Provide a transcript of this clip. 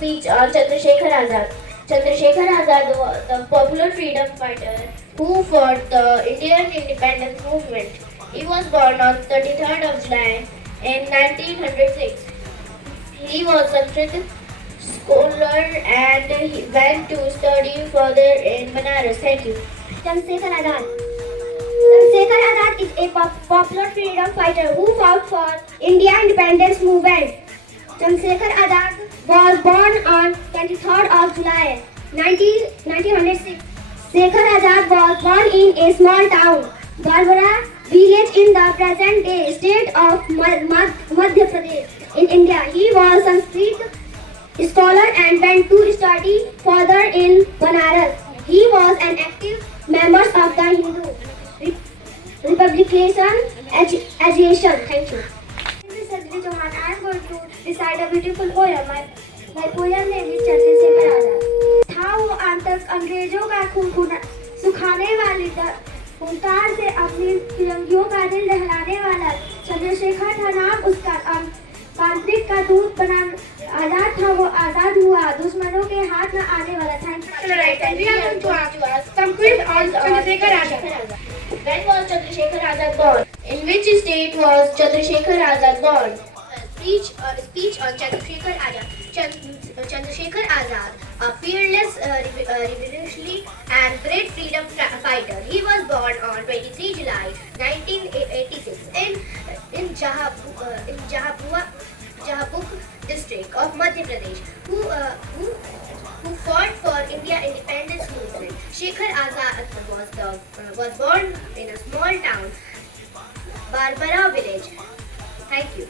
speech on Chandrasekhar Azad. Chandrasekhar Azad was the popular freedom fighter who fought the Indian independence movement. He was born on 23rd of July in 1906. He was a Sanskrit scholar and he went to study further in Banaras. Thank you. Chandrasekhar Azad. Chandrasekhar Azad is a popular freedom fighter who fought for India independence movement. Chandrasekhar Azad was born on 23rd of July 1906. Shekhar Azad was born in a small town, Barbara village in the present-day state of Madhya Pradesh in India. He was a Sanskrit scholar and went to study further in Banaras. He was an active member of the Hindu Republican Association. Thank you. I am going to recite a beautiful poem. My poem name is Chandrasekhar Azad. था वो आतंक अंग्रेजों का खून सुखाने वाली हुंकार से अपनी फिरंगियों का दिल दहलाने वाला चंद्रशेखर था नाम उसका तांत्रिक का दूत बना आजाद था वो आजाद हुआ दुश्मनों के हाथ न आने वाला था। Some quiz on Chandrasekhar Azad. When was Chandrasekhar Azad born? In which state was Chandrasekhar Azad born? Speech on Chandrasekhar Azad. Chandrasekhar Azad, a fearless, revolutionary and great freedom fighter. He was born on 23 July 1986 in Jahabuk district of Madhya Pradesh, who fought for India independence movement. Shekhar Azad was born in a small town, Barbara village. Thank you.